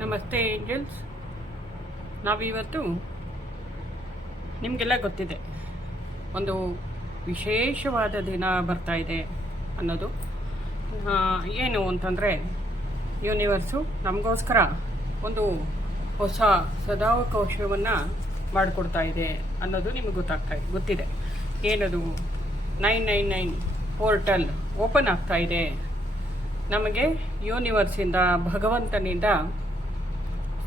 ನಮಸ್ತೆ ಏಂಜಲ್ಸ್. ನಾವಿವತ್ತು ನಿಮಗೆಲ್ಲ ಗೊತ್ತಿದೆ. ಒಂದು ವಿಶೇಷವಾದ ದಿನ ಬರ್ತಾ ಇದೆ ಅನ್ನೋದು. ಏನು ಅಂತಂದರೆ ಯೂನಿವರ್ಸು ನಮಗೋಸ್ಕರ ಒಂದು ಹೊಸ ಸದಾವಕಾಶವನ್ನು ಮಾಡಿಕೊಡ್ತಾ ಇದೆ ಅನ್ನೋದು ನಿಮಗೆ ಗೊತ್ತಾಗ್ತಾ ಗೊತ್ತಿದೆ. ಏನದು? Nine nine nine portal open ಆಗ್ತಾ ಇದೆ. ನಮಗೆ ಯೂನಿವರ್ಸಿಂದ ಭಗವಂತನಿಂದ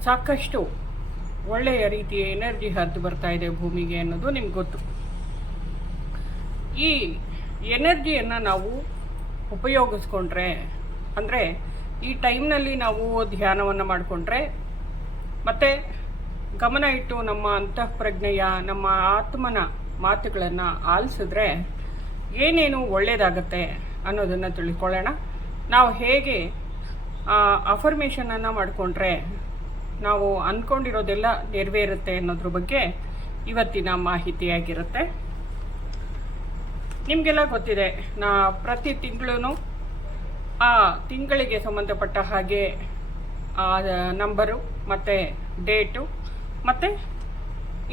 ಸಾಕಷ್ಟು ಒಳ್ಳೆಯ ರೀತಿಯ ಎನರ್ಜಿ ಹರಿದು ಬರ್ತಾ ಇದೆ ಭೂಮಿಗೆ ಅನ್ನೋದು ನಿಮ್ಗೆ ಗೊತ್ತು. ಈ ಎನರ್ಜಿಯನ್ನು ನಾವು ಉಪಯೋಗಿಸ್ಕೊಂಡ್ರೆ, ಅಂದರೆ ಈ ಟೈಮ್ನಲ್ಲಿ ನಾವು ಧ್ಯಾನವನ್ನು ಮಾಡಿಕೊಂಡ್ರೆ, ಮತ್ತು ಗಮನ ಇಟ್ಟು ನಮ್ಮ ಅಂತಃಪ್ರಜ್ಞೆಯ, ನಮ್ಮ ಆತ್ಮನ ಮಾತುಗಳನ್ನು ಆಲಿಸಿದ್ರೆ ಏನೇನು ಒಳ್ಳೆಯದಾಗತ್ತೆ ಅನ್ನೋದನ್ನು ತಿಳ್ಕೊಳ್ಳೋಣ. ನಾವು ಹೇಗೆ ಅಫರ್ಮೇಷನನ್ನು ಮಾಡಿಕೊಂಡ್ರೆ ನಾವು ಅಂದ್ಕೊಂಡಿರೋದೆಲ್ಲ ನೆರವೇರುತ್ತೆ ಅನ್ನೋದ್ರ ಬಗ್ಗೆ ಇವತ್ತಿನ ಮಾಹಿತಿಯಾಗಿರುತ್ತೆ ನಿಮಗೆಲ್ಲ ಗೊತ್ತಿದೆ, ನಾ ಪ್ರತಿ ತಿಂಗಳೂ ಆ ತಿಂಗಳಿಗೆ ಸಂಬಂಧಪಟ್ಟ ಹಾಗೆ ಆ ನಂಬರು ಮತ್ತು ಡೇಟು ಮತ್ತು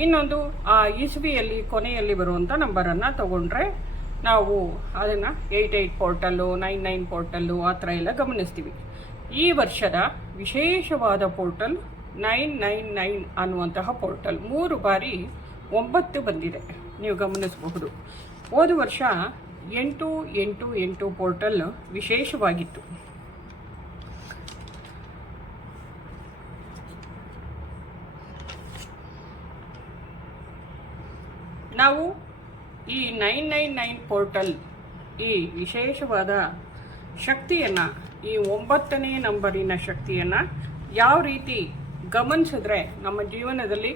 ಇನ್ನೊಂದು ಆ ಇಸ್ವಿಯಲ್ಲಿ ಕೊನೆಯಲ್ಲಿ ಬರುವಂಥ ನಂಬರನ್ನು ತಗೊಂಡ್ರೆ ನಾವು ಅದನ್ನು eight eight portal nine nine portal ಆ ಥರ ಎಲ್ಲ ಗಮನಿಸ್ತೀವಿ. ಈ ವರ್ಷದ ವಿಶೇಷವಾದ ಪೋರ್ಟಲ್ ನೈನ್ ನೈನ್ ನೈನ್ ಅನ್ನುವಂತಹ ಪೋರ್ಟಲ್ ಮೂರು ಬಾರಿ ಒಂಬತ್ತು ಬಂದಿದೆ. ನೀವು ಗಮನಿಸಬಹುದು. ಹೋದ ವರ್ಷ ಎಂಟು ಎಂಟು ಎಂಟು ಪೋರ್ಟಲ್ ವಿಶೇಷವಾಗಿತ್ತು. ನಾವು ಈ ನೈನ್ ನೈನ್ ನೈನ್ ಪೋರ್ಟಲ್ ಈ ವಿಶೇಷವಾದ ಶಕ್ತಿಯನ್ನು, ಈ ಒಂಬತ್ತನೇ ನಂಬರಿನ ಶಕ್ತಿಯನ್ನು ಯಾವ ರೀತಿ ಗಮನಿಸಿದ್ರೆ ನಮ್ಮ ಜೀವನದಲ್ಲಿ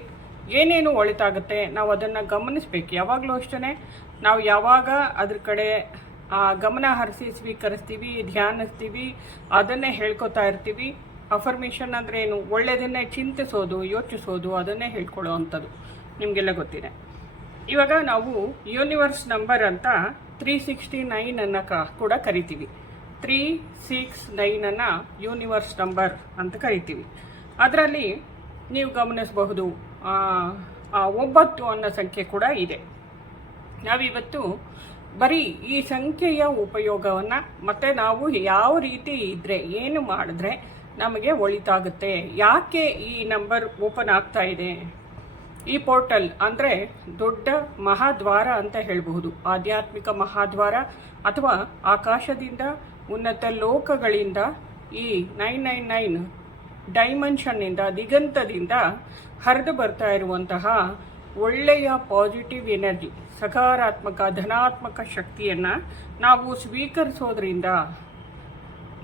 ಏನೇನು ಒಳಿತಾಗುತ್ತೆ, ನಾವು ಅದನ್ನು ಗಮನಿಸ್ಬೇಕು. ಯಾವಾಗಲೂ ಅಷ್ಟೇ ನಾವು ಯಾವಾಗ ಅದ್ರ ಕಡೆ, ಆ ಗಮನ ಹರಿಸಿ ಸ್ವೀಕರಿಸ್ತೀವಿ, ಧ್ಯಾನಿಸ್ತೀವಿ, ಅದನ್ನೇ ಹೇಳ್ಕೊತಾ ಇರ್ತೀವಿ, ಅಫರ್ಮೇಷನ್ ಅಂದರೆ ಏನು? ಒಳ್ಳೆಯದನ್ನೇ ಚಿಂತಿಸೋದು, ಯೋಚಿಸೋದು, ಅದನ್ನೇ ಹೇಳ್ಕೊಳ್ಳೋ ಅಂಥದ್ದು. ನಿಮಗೆಲ್ಲ ಗೊತ್ತಿದೆ. ಇವಾಗ ನಾವು ಯೂನಿವರ್ಸ್ ನಂಬರ್ ಅಂತ ತ್ರೀ ಸಿಕ್ಸ್ಟಿ ನೈನ್ ಅನ್ನ ಕ- ಕೂಡ ಕರಿತೀವಿ. ತ್ರೀ ಸಿಕ್ಸ್ ನೈನನ್ನು ಯೂನಿವರ್ಸ್ ನಂಬರ್ ಅಂತ ಕರಿತೀವಿ. ಅದರಲ್ಲಿ ನೀವು ಗಮನಿಸಬಹುದು ಒಂಬತ್ತು ಅನ್ನೋ ಸಂಖ್ಯೆ ಕೂಡ ಇದೆ. ನಾವಿವತ್ತು ಬರೀ ಈ ಸಂಖ್ಯೆಯ ಉಪಯೋಗವನ್ನು ಮತ್ತೆ ನಾವು ಯಾವ ರೀತಿ ಇದ್ರೆ, ಏನು ಮಾಡಿದ್ರೆ ನಮಗೆ ಒಳಿತಾಗುತ್ತೆ, ಯಾಕೆ ಈ ನಂಬರ್ ಓಪನ್ ಆಗ್ತಾ ಇದೆ? ಈ ಪೋರ್ಟಲ್ ಅಂದರೆ ದೊಡ್ಡ ಮಹಾದ್ವಾರ ಅಂತ ಹೇಳಬಹುದು. ಆಧ್ಯಾತ್ಮಿಕ ಮಹಾದ್ವಾರ ಅಥವಾ ಆಕಾಶದಿಂದ ಉನ್ನತ ಲೋಕಗಳಿಂದ ಈ ನೈನ್ ನೈನ್ ನೈನ್ ಡೈಮೆನ್ಷನ್ನಿಂದ, ದಿಗಂತದಿಂದ ಹರಿದು ಬರ್ತಾ ಇರುವಂತಹ ಒಳ್ಳೆಯ ಪಾಸಿಟಿವ್ ಎನರ್ಜಿ, ಸಕಾರಾತ್ಮಕ, ಧನಾತ್ಮಕ ಶಕ್ತಿಯನ್ನು ನಾವು ಸ್ವೀಕರಿಸೋದ್ರಿಂದ,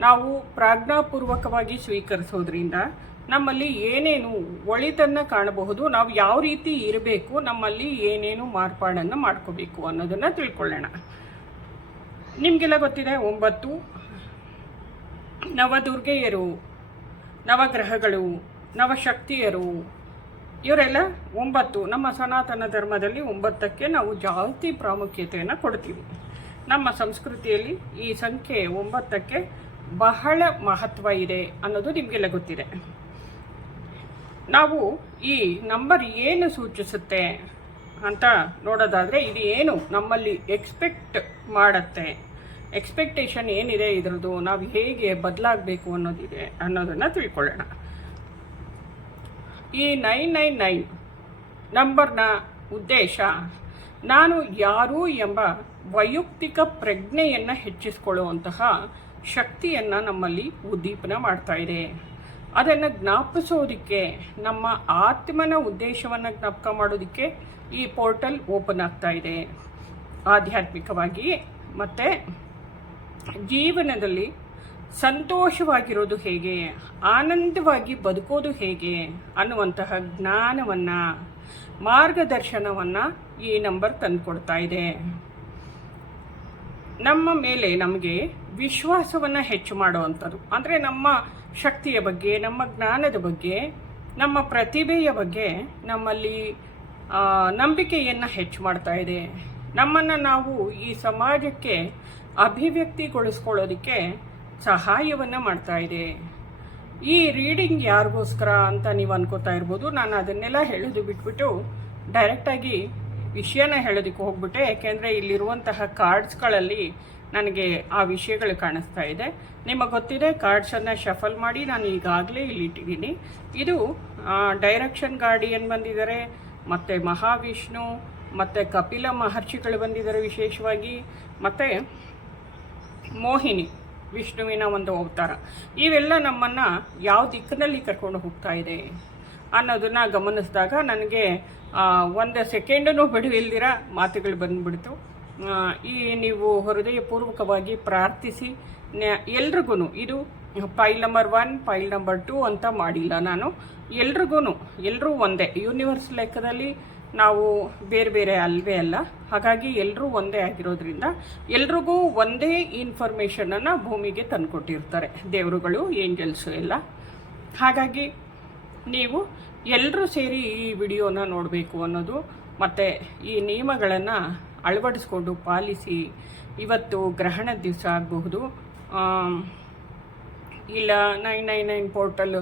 ನಾವು ಪ್ರಾಜ್ಞಾಪೂರ್ವಕವಾಗಿ ಸ್ವೀಕರಿಸೋದ್ರಿಂದ ನಮ್ಮಲ್ಲಿ ಏನೇನು ಒಳಿತನ್ನು ಕಾಣಬಹುದು, ನಾವು ಯಾವ ರೀತಿ ಇರಬೇಕು, ನಮ್ಮಲ್ಲಿ ಏನೇನು ಮಾರ್ಪಾಡನ್ನು ಮಾಡ್ಕೋಬೇಕು ಅನ್ನೋದನ್ನು ತಿಳ್ಕೊಳ್ಳೋಣ. ನಿಮಗೆಲ್ಲ ಗೊತ್ತಿದೆ, ಒಂಬತ್ತು, ನವದುರ್ಗೆಯರು, ನವಗ್ರಹಗಳು, ನವಶಕ್ತಿಯರು, ಇವರೆಲ್ಲ ಒಂಬತ್ತು, ನಮ್ಮ ಸನಾತನ ಧರ್ಮದಲ್ಲಿ ಒಂಬತ್ತಕ್ಕೆ ನಾವು ಜಾಸ್ತಿ ಪ್ರಾಮುಖ್ಯತೆಯನ್ನು ಕೊಡ್ತೀವಿ. ನಮ್ಮ ಸಂಸ್ಕೃತಿಯಲ್ಲಿ ಈ ಸಂಖ್ಯೆ ಒಂಬತ್ತಕ್ಕೆ ಬಹಳ ಮಹತ್ವ ಇದೆ ಅನ್ನೋದು ನಿಮಗೆಲ್ಲ ಗೊತ್ತಿದೆ. ನಾವು ಈ ನಂಬರ್ ಏನು ಸೂಚಿಸುತ್ತೆ ಅಂತ ನೋಡೋದಾದರೆ ಇದು ಏನು ನಮ್ಮಲ್ಲಿ ಎಕ್ಸ್ಪೆಕ್ಟ್ ಮಾಡುತ್ತೆ. ಎಕ್ಸ್ಪೆಕ್ಟೇಷನ್ ಏನಿದೆ ಇದರದ್ದು? ನಾವು ಹೇಗೆ ಬದಲಾಗಬೇಕು ಅನ್ನೋದಿದೆ, ಅನ್ನೋದನ್ನು ತಿಳ್ಕೊಳ್ಳೋಣ. ಈ ನೈನ್ ನೈನ್ ನೈನ್ ನಂಬರ್ನ ಉದ್ದೇಶ ನಾನು ಯಾರು ಎಂಬ ವೈಯಕ್ತಿಕ ಪ್ರಜ್ಞೆಯನ್ನು ಹೆಚ್ಚಿಸಿಕೊಳ್ಳುವಂತಹ ಶಕ್ತಿಯನ್ನು ನಮ್ಮಲ್ಲಿ ಉದ್ದೀಪನ ಮಾಡ್ತಾ ಇದೆ. ಅದನ್ನು ಜ್ಞಾಪಿಸೋದಕ್ಕೆ, ನಮ್ಮ ಆತ್ಮನ ಉದ್ದೇಶವನ್ನು ಜ್ಞಾಪಕ ಮಾಡೋದಕ್ಕೆ ಈ ಪೋರ್ಟಲ್ ಓಪನ್ ಆಗ್ತಾ ಇದೆ. ಆಧ್ಯಾತ್ಮಿಕವಾಗಿ. ಮತ್ತು ಜೀವನದಲ್ಲಿ ಸಂತೋಷವಾಗಿರೋದು ಹೇಗೆ? ಆನಂದವಾಗಿ ಬದುಕೋದು ಹೇಗೆ? ಅನ್ನುವಂತಹ ಜ್ಞಾನವನ್ನು, ಮಾರ್ಗದರ್ಶನವನ್ನು ಈ ನಂಬರ್ ತಂದುಕೊಡ್ತಾ ಇದೆ. ನಮ್ಮ ಮೇಲೆ ನಮಗೆ ವಿಶ್ವಾಸವನ್ನು ಹೆಚ್ಚು ಮಾಡುವಂಥದ್ದು. ಅಂದರೆ ನಮ್ಮ ಶಕ್ತಿಯ ಬಗ್ಗೆ, ನಮ್ಮ ಜ್ಞಾನದ ಬಗ್ಗೆ, ನಮ್ಮ ಪ್ರತಿಭೆಯ ಬಗ್ಗೆ ನಮ್ಮಲ್ಲಿ ನಂಬಿಕೆಯನ್ನು ಹೆಚ್ಚು ಮಾಡ್ತಾ ಇದೆ. ನಮ್ಮನ್ನು ನಾವು ಈ ಸಮಾಜಕ್ಕೆ ಅಭಿವ್ಯಕ್ತಿಗೊಳಿಸ್ಕೊಳ್ಳೋದಕ್ಕೆ ಸಹಾಯವನ್ನು ಮಾಡ್ತಾ ಇದೆ. ಈ ರೀಡಿಂಗ್ ಯಾರಿಗೋಸ್ಕರ ಅಂತ ನೀವು ಅನ್ಕೋತಾ ಇರ್ಬೋದು. ನಾನು ಅದನ್ನೆಲ್ಲ ಹೇಳೋದು ಬಿಟ್ಬಿಟ್ಟು ಡೈರೆಕ್ಟಾಗಿ ವಿಷಯನ ಹೇಳೋದಕ್ಕೆ ಹೋಗ್ಬಿಟ್ಟೆ. ಯಾಕೆಂದರೆ ಇಲ್ಲಿರುವಂತಹ ಕಾರ್ಡ್ಸ್ಗಳಲ್ಲಿ ನನಗೆ ಆ ವಿಷಯಗಳು ಕಾಣಿಸ್ತಾ ಇದೆ. ನಿಮಗೆ ಗೊತ್ತಿದೆ ಕಾರ್ಡ್ಸನ್ನು ಶಫಲ್ ಮಾಡಿ ನಾನು ಈಗಾಗಲೇ ಇಲ್ಲಿ ಇಟ್ಟಿದ್ದೀನಿ. ಇದು ಡೈರೆಕ್ಷನ್ ಗಾರ್ಡಿಯನ್ ಬಂದಿದ್ದಾರೆ, ಮತ್ತು ಮಹಾವಿಷ್ಣು, ಮತ್ತು ಕಪಿಲ ಮಹರ್ಷಿಗಳು ಬಂದಿದ್ದಾರೆ ವಿಶೇಷವಾಗಿ, ಮತ್ತು ಮೋಹಿನಿ, ವಿಷ್ಣುವಿನ ಒಂದು ಅವತಾರ. ಇವೆಲ್ಲ ನಮ್ಮನ್ನು ಯಾವ ದಿಕ್ಕಿನಲ್ಲಿ ಕರ್ಕೊಂಡು ಹೋಗ್ತಾ ಇದೆ ಅನ್ನೋದನ್ನು ಗಮನಿಸಿದಾಗ ನನಗೆ ಒಂದು ಸೆಕೆಂಡನ್ನು ಬಿಡುವಿಲ್ದಿರ ಮಾತುಗಳು ಬಂದ್ಬಿಡ್ತು. ಈ ನೀವು ಹೃದಯಪೂರ್ವಕವಾಗಿ ಪ್ರಾರ್ಥಿಸಿ. ಎಲ್ರಿಗೂ ಇದು file number one file number two ಅಂತ ಮಾಡಿಲ್ಲ ನಾನು. ಎಲ್ರಿಗೂ ಎಲ್ಲರೂ ಒಂದೇ. ಯೂನಿವರ್ಸ್ ಲೆಕ್ಕದಲ್ಲಿ ನಾವು ಬೇರೆ ಬೇರೆ ಅಲ್ವೇ ಅಲ್ಲ. ಹಾಗಾಗಿ ಎಲ್ಲರೂ ಒಂದೇ ಆಗಿರೋದ್ರಿಂದ ಎಲ್ರಿಗೂ ಒಂದೇ ಇನ್ಫಾರ್ಮೇಷನನ್ನು ಭೂಮಿಗೆ ತಂದುಕೊಟ್ಟಿರ್ತಾರೆ. ದೇವರುಗಳು, ಏಂಜಲ್ಸು ಎಲ್ಲ. ಹಾಗಾಗಿ ನೀವು ಎಲ್ಲರೂ ಸೇರಿ ಈ ವಿಡಿಯೋನ ನೋಡಬೇಕು ಅನ್ನೋದು ಮತ್ತು ಈ ನಿಯಮಗಳನ್ನು ಅಳವಡಿಸ್ಕೊಂಡು ಪಾಲಿಸಿ ಇವತ್ತು ಗ್ರಹಣದ ದಿವಸ ಆಗಬಹುದು. ಇಲ್ಲ, ನೈನ್ ನೈನ್ ನೈನ್ ಪೋರ್ಟಲ್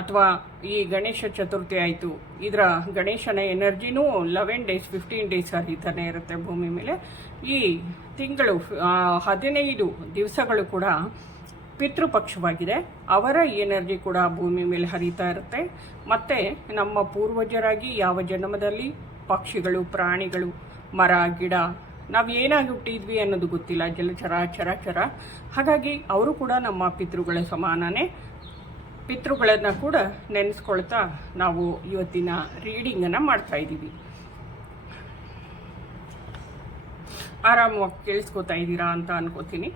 ಅಥವಾ ಈ ಗಣೇಶ ಚತುರ್ಥಿ ಆಯಿತು. ಇದರ ಗಣೇಶನ ಎನರ್ಜಿನೂ ಲೆವೆನ್ ಡೇಸ್, ಫಿಫ್ಟೀನ್ ಡೇಸ್ ಹರಿತಾನೆ ಇರುತ್ತೆ ಭೂಮಿ ಮೇಲೆ. ಈ ತಿಂಗಳು ಹದಿನೈದು ದಿವಸಗಳು ಕೂಡ ಪಿತೃಪಕ್ಷವಾಗಿದೆ. ಅವರ ಎನರ್ಜಿ ಕೂಡ ಭೂಮಿ ಮೇಲೆ ಹರಿತಾ ಇರುತ್ತೆ. ಮತ್ತು ನಮ್ಮ ಪೂರ್ವಜರಾಗಿ ಯಾವ ಜನ್ಮದಲ್ಲಿ ಪಕ್ಷಿಗಳು, ಪ್ರಾಣಿಗಳು ಮರ, ಗಿಡ, ನಾವು ಏನಾಗಿ ಹುಟ್ಟಿದ್ವಿ ಅನ್ನೋದು ಗೊತ್ತಿಲ್ಲ. ಜಲಚರ ಚರಾಚರ ಹಾಗಾಗಿ ಅವರು ಕೂಡ ನಮ್ಮ ಪಿತೃಗಳ ಸಮಾನನೇ. ಪಿತೃಗಳನ್ನು ಕೂಡ ನೆನೆಸ್ಕೊಳ್ತಾ ನಾವು ಇವತ್ತಿನ ರೀಡಿಂಗನ್ನು ಮಾಡ್ತಾ ಇದ್ದೀವಿ. ಆರಾಮವಾಗಿ ಕೇಳಿಸ್ಕೊತಾ ಇದ್ದೀರಾ ಅಂತ ಅನ್ಕೋತೀನಿ.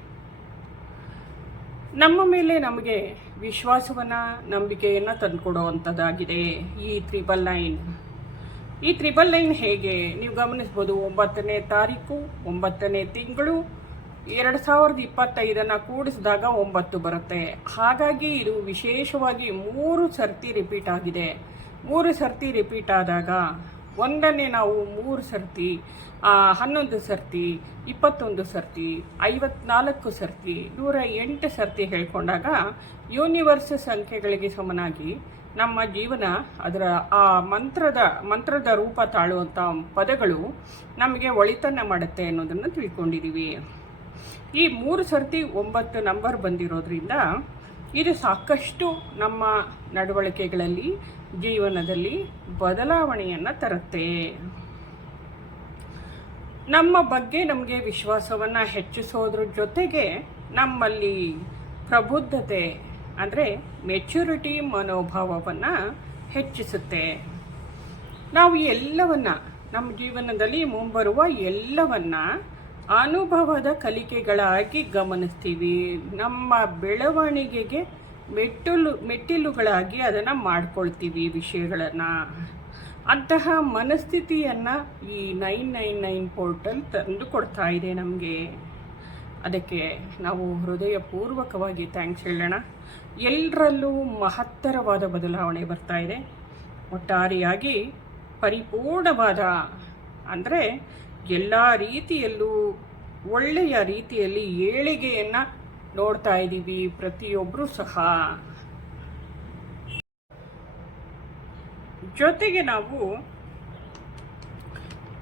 ನಮ್ಮ ಮೇಲೆ ನಮಗೆ ವಿಶ್ವಾಸವನ್ನು, ನಂಬಿಕೆಯನ್ನು ತಂದುಕೊಡುವಂಥದ್ದಾಗಿದೆ ಈ ತ್ರಿಬಲ್ ನೈನ್. ಈ ತ್ರಿಬಲ್ ಲೈನ್ ಹೇಗೆ? ನೀವು ಗಮನಿಸ್ಬೋದು ಒಂಬತ್ತನೇ ತಾರೀಕು, ಒಂಬತ್ತನೇ ತಿಂಗಳು, ಎರಡು ಸಾವಿರದ ಇಪ್ಪತ್ತೈದನ್ನು ಕೂಡಿಸಿದಾಗ ಒಂಬತ್ತು ಬರುತ್ತೆ. ಹಾಗಾಗಿ ಇದು ವಿಶೇಷವಾಗಿ ಮೂರು ಸರ್ತಿ ರಿಪೀಟ್ ಆಗಿದೆ. ಮೂರು ಸರ್ತಿ ರಿಪೀಟ್ ಆದಾಗ ಒಂದನ್ನೇ ನಾವು ಮೂರು ಸರ್ತಿ ಹನ್ನೊಂದು ಸರ್ತಿ, ಇಪ್ಪತ್ತೊಂದು ಸರ್ತಿ, ಐವತ್ನಾಲ್ಕು ಸರ್ತಿ, ನೂರ ಎಂಟು ಸರ್ತಿ ಹೇಳ್ಕೊಂಡಾಗ ಯೂನಿವರ್ಸ್ ಸಂಖ್ಯೆಗಳಿಗೆ ಸಮನಾಗಿ ನಮ್ಮ ಜೀವನ, ಅದರ ಆ ಮಂತ್ರದ ಮಂತ್ರದ ರೂಪ ತಾಳುವಂಥ ಪದಗಳು ನಮಗೆ ಒಳಿತನ್ನ ಮಾಡುತ್ತೆ ಅನ್ನೋದನ್ನು ತಿಳ್ಕೊಂಡಿದ್ದೀವಿ ಈ ಮೂರು ಸರ್ತಿ ಒಂಬತ್ತು ನಂಬರ್ ಬಂದಿರೋದ್ರಿಂದ ಇದು ಸಾಕಷ್ಟು ನಮ್ಮ ನಡವಳಿಕೆಗಳಲ್ಲಿ, ಜೀವನದಲ್ಲಿ ಬದಲಾವಣೆಯನ್ನು ತರುತ್ತೆ. ನಮ್ಮ ಬಗ್ಗೆ ನಮಗೆ ವಿಶ್ವಾಸವನ್ನು ಹೆಚ್ಚಿಸೋದ್ರ ಜೊತೆಗೆ ನಮ್ಮಲ್ಲಿ ಪ್ರಬುದ್ಧತೆ ಅಂದರೆ ಮೆಚ್ಯೂರಿಟಿ ಮನೋಭಾವವನ್ನು ಹೆಚ್ಚಿಸುತ್ತೆ. ನಾವು ಎಲ್ಲವನ್ನ, ನಮ್ಮ ಜೀವನದಲ್ಲಿ ಮುಂಬರುವ ಎಲ್ಲವನ್ನ ಅನುಭವದ ಕಲಿಕೆಗಳಾಗಿ ಗಮನಿಸ್ತೀವಿ. ನಮ್ಮ ಬೆಳವಣಿಗೆಗೆ ಮೆಟ್ಟಲು, ಮೆಟ್ಟಿಲುಗಳಾಗಿ ಅದನ್ನು ಮಾಡ್ಕೊಳ್ತೀವಿ ವಿಷಯಗಳನ್ನು. ಅಂತಹ ಮನಸ್ಥಿತಿಯನ್ನು ಈ ನೈನ್ ನೈನ್ ನೈನ್ ಪೋರ್ಟಲ್ ತಂದು ಕೊಡ್ತಾ ಇದೆ ನಮಗೆ. ಅದಕ್ಕೆ ನಾವು ಹೃದಯಪೂರ್ವಕವಾಗಿ ಥ್ಯಾಂಕ್ಸ್ ಹೇಳೋಣ. ಎಲ್ಲರಲ್ಲೂ ಮಹತ್ತರವಾದ ಬದಲಾವಣೆ ಬರ್ತಾ ಇದೆ. ಒಟ್ಟಾರೆಯಾಗಿ ಪರಿಪೂರ್ಣವಾದ ಅಂದರೆ ಎಲ್ಲ ರೀತಿಯಲ್ಲೂ ಒಳ್ಳೆಯ ರೀತಿಯಲ್ಲಿ ಏಳಿಗೆಯನ್ನು ನೋಡ್ತಾ ಇದ್ದೀವಿ ಪ್ರತಿಯೊಬ್ಬರೂ ಸಹ. ಜೊತೆಗೆ ನಾವು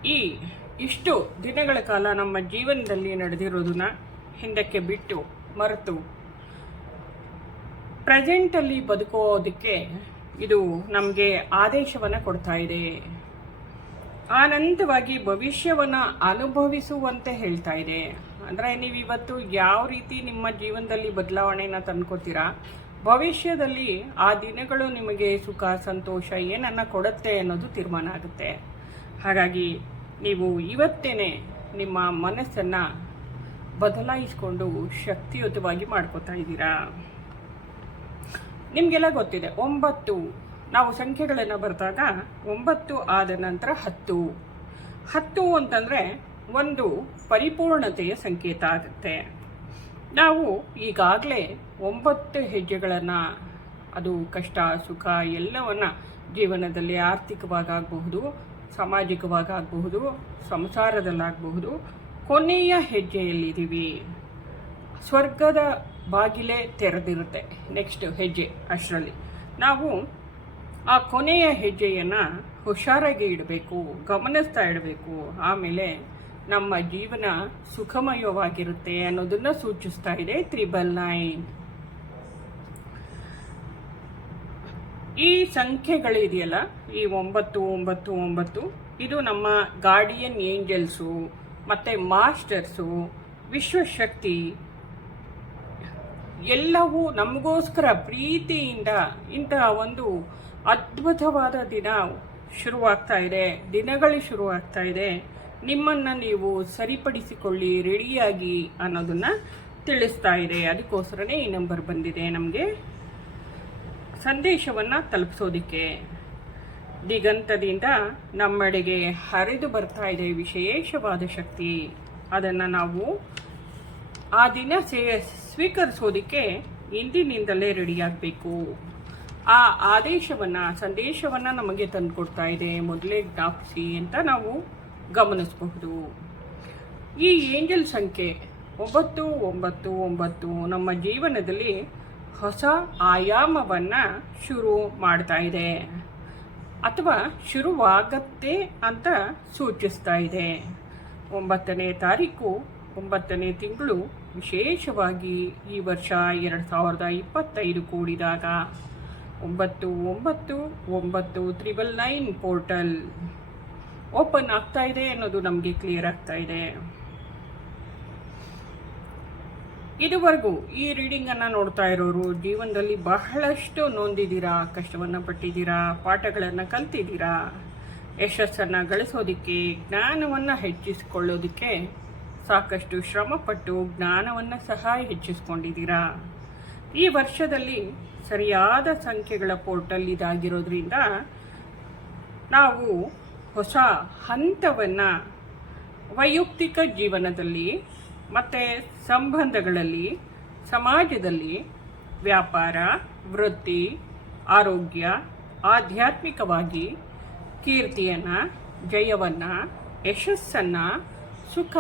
ಈ ಇಷ್ಟು ದಿನಗಳ ಕಾಲ ನಮ್ಮ ಜೀವನದಲ್ಲಿ ನಡೆದಿರೋದನ್ನ ಹಿಂದಕ್ಕೆ ಬಿಟ್ಟು ಮರೆತು ಪ್ರೆಸೆಂಟಲ್ಲಿ ಬದುಕೋದಕ್ಕೆ ಇದು ನಮಗೆ ಆದೇಶವನ್ನು ಕೊಡ್ತಾ ಇದೆ. ಆನಂದವಾಗಿ ಭವಿಷ್ಯವನ್ನು ಅನುಭವಿಸುವಂತೆ ಹೇಳ್ತಾ ಇದೆ. ಅಂದರೆ ನೀವು ಇವತ್ತು ಯಾವ ರೀತಿ ನಿಮ್ಮ ಜೀವನದಲ್ಲಿ ಬದಲಾವಣೆಯನ್ನು ತಂದ್ಕೋತೀರಾ ಭವಿಷ್ಯದಲ್ಲಿ ಆ ದಿನಗಳು ನಿಮಗೆ ಸುಖ, ಸಂತೋಷ ಏನನ್ನ ಕೊಡುತ್ತೆ ಅನ್ನೋದು ತೀರ್ಮಾನ ಆಗುತ್ತೆ. ಹಾಗಾಗಿ ನೀವು ಇವತ್ತೇನೆ ನಿಮ್ಮ ಮನಸ್ಸನ್ನು ಬದಲಾಯಿಸಿಕೊಂಡು ಶಕ್ತಿಯುತವಾಗಿ ಮಾಡ್ಕೋತಾ ಇದ್ದೀರಾ? ನಿಮಗೆಲ್ಲ ಗೊತ್ತಿದೆ, ಒಂಬತ್ತು. ನಾವು ಸಂಖ್ಯೆಗಳನ್ನು ಬರೆದಾಗ ಒಂಬತ್ತು ಆದ ನಂತರ ಹತ್ತು. ಹತ್ತು ಅಂತಂದರೆ ಒಂದು ಪರಿಪೂರ್ಣತೆಯ ಸಂಕೇತ ಆಗುತ್ತೆ. ನಾವು ಈಗಾಗಲೇ ಒಂಬತ್ತು ಹೆಜ್ಜೆಗಳನ್ನು, ಅದು ಕಷ್ಟ, ಸುಖ, ಎಲ್ಲವನ್ನ ಜೀವನದಲ್ಲಿ ಆರ್ಥಿಕವಾಗಬಹುದು ಸಾಮಾಜಿಕವಾಗಬಹುದು ಸಂಸಾರದಲ್ಲಾಗಬಹುದು, ಕೊನೆಯ ಹೆಜ್ಜೆಯಲ್ಲಿದ್ದೀವಿ. ಸ್ವರ್ಗದ ಬಾಗಿಲೇ ತೆರೆದಿರುತ್ತೆ ನೆಕ್ಸ್ಟ್ ಹೆಜ್ಜೆ ಅಷ್ಟರಲ್ಲಿ. ನಾವು ಆ ಕೊನೆಯ ಹೆಜ್ಜೆಯನ್ನು ಹುಷಾರಾಗಿ ಇಡಬೇಕು, ಗಮನಿಸ್ತಾ ಇಡಬೇಕು, ಆಮೇಲೆ ನಮ್ಮ ಜೀವನ ಸುಖಮಯವಾಗಿರುತ್ತೆ ಅನ್ನೋದನ್ನು ಸೂಚಿಸ್ತಾ ಇದೆ ತ್ರಿಬಲ್ ನೈನ್. ಈ ಸಂಖ್ಯೆಗಳಿದೆಯಲ್ಲ, ಈ ಒಂಬತ್ತು ಒಂಬತ್ತು ಒಂಬತ್ತು, ಇದು ನಮ್ಮ ಗಾರ್ಡಿಯನ್ ಏಂಜಲ್ಸು ಮತ್ತು ಮಾಸ್ಟರ್ಸು ವಿಶ್ವಶಕ್ತಿ ಎಲ್ಲವೂ ನಮಗೋಸ್ಕರ ಪ್ರೀತಿಯಿಂದ ಇಂತಹ ಒಂದು ಅದ್ಭುತವಾದ ದಿನ ಶುರುವಾಗ್ತಾ ಇದೆ, ದಿನಗಳು ಶುರುವಾಗ್ತಾ ಇದೆ. ನಿಮ್ಮನ್ನು ನೀವು ಸರಿಪಡಿಸಿಕೊಳ್ಳಿ, ರೆಡಿಯಾಗಿ ಅನ್ನೋದನ್ನ ತಿಳಿಸ್ತಾ ಇದೆ. ಅದಕ್ಕೋಸ್ಕರನೇ ಈ ನಂಬರ್ ಬಂದಿದೆ. ನಮಗೆ ಸಂದೇಶವನ್ನು ತಲುಪಿಸೋದಿಕ್ಕೆ ದಿಗಂತದಿಂದ ನಮ್ಮಡೆಗೆ ಹರಿದು ಬರ್ತಾ ಇದೆ ವಿಶೇಷವಾದ ಶಕ್ತಿ. ಅದನ್ನು ನಾವು ಆ ದಿನ ಸೇ ಸ್ವೀಕರಿಸೋದಕ್ಕೆ ಇಂದಿನಿಂದಲೇ ರೆಡಿಯಾಗಬೇಕು. ಆ ಆದೇಶವನ್ನು, ಸಂದೇಶವನ್ನು ನಮಗೆ ತಂದುಕೊಡ್ತಾ ಇದೆ. ಮೊದಲೇ ಜ್ಞಾಪಿಸಿ ಅಂತ ನಾವು ಗಮನಿಸಬಹುದು. ಈ ಏಂಜಲ್ ಸಂಖ್ಯೆ ಒಂಬತ್ತು ಒಂಬತ್ತು ಒಂಬತ್ತು ನಮ್ಮ ಜೀವನದಲ್ಲಿ ಹೊಸ ಆಯಾಮವನ್ನು ಶುರು ಮಾಡ್ತಾ ಇದೆ. ಅಥವಾ ಶುರುವಾಗತ್ತೆ ಅಂತ ಸೂಚಿಸ್ತಾ ಇದೆ. ಒಂಬತ್ತನೇ ತಾರೀಕು ಒಂಬತ್ತನೇ ತಿಂಗಳು ವಿಶೇಷವಾಗಿ ಈ ವರ್ಷ ಎರಡು ಸಾವಿರದ ಇಪ್ಪತ್ತೈದು ಕೂಡಿದಾಗ. ಒಂಬತ್ತು ಒಂಬತ್ತು ಒಂಬತ್ತು ತ್ರಿಬಲ್ ನೈನ್ ಪೋರ್ಟಲ್ ಓಪನ್ ಆಗ್ತಾ ಇದೆ ಅನ್ನೋದು ನಮಗೆ ಕ್ಲಿಯರ್ ಆಗ್ತಾ ಇದೆ. ಇದುವರೆಗೂ ಈ ರೀಡಿಂಗನ್ನು ನೋಡ್ತಾ ಇರೋರು ಜೀವನದಲ್ಲಿ ಬಹಳಷ್ಟು ನೊಂದಿದ್ದೀರಾ, ಕಷ್ಟವನ್ನು ಪಟ್ಟಿದ್ದೀರಾ, ಪಾಠಗಳನ್ನು ಕಲ್ತಿದ್ದೀರಾ? ಯಶಸ್ಸನ್ನು ಗಳಿಸೋದಕ್ಕೆ, ಜ್ಞಾನವನ್ನು ಹೆಚ್ಚಿಸಿಕೊಳ್ಳೋದಕ್ಕೆ ಸಾಕಷ್ಟು ಶ್ರಮಪಟ್ಟು ಜ್ಞಾನವನ್ನು ಸಹ ಹೆಚ್ಚಿಸ್ಕೊಂಡಿದ್ದೀರಾ? ಈ ವರ್ಷದಲ್ಲಿ ಸರಿಯಾದ ಸಂಖ್ಯೆಗಳ ಪೋರ್ಟಲ್ ಇದಾಗಿರೋದ್ರಿಂದ ನಾವು ಹೊಸ ಹಂತವನ್ನು ವೈಯಕ್ತಿಕ ಜೀವನದಲ್ಲಿ ಮತ್ತು ಸಂಬಂಧಗಳಲ್ಲಿ, ಸಮಾಜದಲ್ಲಿ ವ್ಯಾಪಾರ, ವೃತ್ತಿ, ಆರೋಗ್ಯ, ಆಧ್ಯಾತ್ಮಿಕವಾಗಿ ಕೀರ್ತಿಯನ್ನು, ಜಯವನ್ನು, ಯಶಸ್ಸನ್ನು ಸುಖ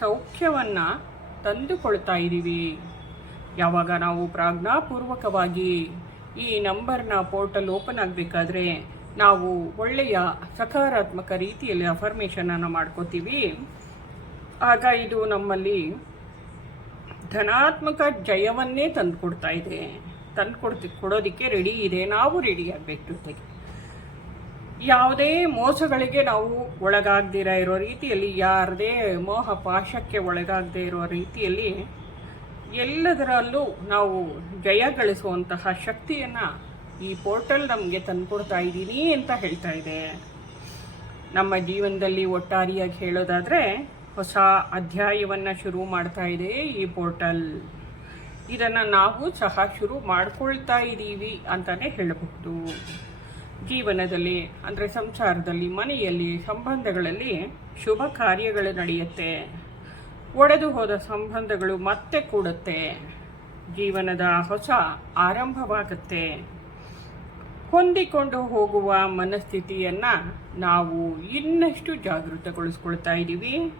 ಸೌಖ್ಯವನ್ನು ತಂದುಕೊಳ್ತಾ ಇದ್ದೀವಿ. ಯಾವಾಗ ನಾವು ಪ್ರಾಜ್ಞಾಪೂರ್ವಕವಾಗಿ ಈ ನಂಬರ್ನ ಪೋರ್ಟಲ್ ಓಪನ್ ಆಗಬೇಕಾದ್ರೆ ನಾವು ಒಳ್ಳೆಯ ಸಕಾರಾತ್ಮಕ ರೀತಿಯಲ್ಲಿ ಅಫರ್ಮೇಷನನ್ನು ಮಾಡ್ಕೋತೀವಿ. ಆಗ ಇದು ನಮ್ಮಲ್ಲಿ ಧನಾತ್ಮಕ ಜಯವನ್ನೇ ತಂದುಕೊಡ್ತಾ ಇದೆ. ತಂದುಕೊಡ್ತಿ, ಕೊಡೋದಕ್ಕೆ ರೆಡಿ ಇದೆ. ನಾವು ರೆಡಿ ಆಗಬೇಕು ಜೊತೆಗೆ. ಯಾವುದೇ ಮೋಸಗಳಿಗೆ ನಾವು ಒಳಗಾಗದಿರ ಇರೋ ರೀತಿಯಲ್ಲಿ, ಯಾರದೇ ಮೋಹ ಪಾಶಕ್ಕೆ ಒಳಗಾಗದೇ ಇರೋ ರೀತಿಯಲ್ಲಿ ಎಲ್ಲದರಲ್ಲೂ ನಾವು ಜಯ ಗಳಿಸುವಂತಹ ಶಕ್ತಿಯನ್ನು ಈ ಪೋರ್ಟಲ್ ನಮಗೆ ತಂದುಕೊಡ್ತಾ ಇದ್ದೀನಿ ಅಂತ ಹೇಳ್ತಾ ಇದೆ. ನಮ್ಮ ಜೀವನದಲ್ಲಿ ಒಟ್ಟಾರಿಯಾಗಿ ಹೇಳೋದಾದರೆ ಹೊಸ ಅಧ್ಯಾಯವನ್ನು ಶುರು ಮಾಡ್ತಾ ಇದೆ ಈ ಪೋರ್ಟಲ್. ಇದನ್ನು ನಾವು ಸಹ ಶುರು ಮಾಡ್ಕೊಳ್ತಾ ಇದ್ದೀವಿ ಅಂತಲೇ ಹೇಳಬಹುದು. ಜೀವನದಲ್ಲಿ, ಅಂದರೆ ಸಂಸಾರದಲ್ಲಿ, ಮನೆಯಲ್ಲಿ, ಸಂಬಂಧಗಳಲ್ಲಿ ಶುಭ ಕಾರ್ಯಗಳು ನಡೆಯುತ್ತೆ. ಒಡೆದು ಹೋದ ಸಂಬಂಧಗಳು ಮತ್ತೆ ಕೂಡುತ್ತೆ. ಜೀವನದ ಹೊಸ ಆರಂಭವಾಗುತ್ತೆ. ಹೊಂದಿಕೊಂಡು ಹೋಗುವ ಮನಸ್ಥಿತಿಯನ್ನು ನಾವು ಇನ್ನಷ್ಟು ಜಾಗೃತಗೊಳಿಸ್ಕೊಳ್ತಾ ಇದ್ದೀವಿ.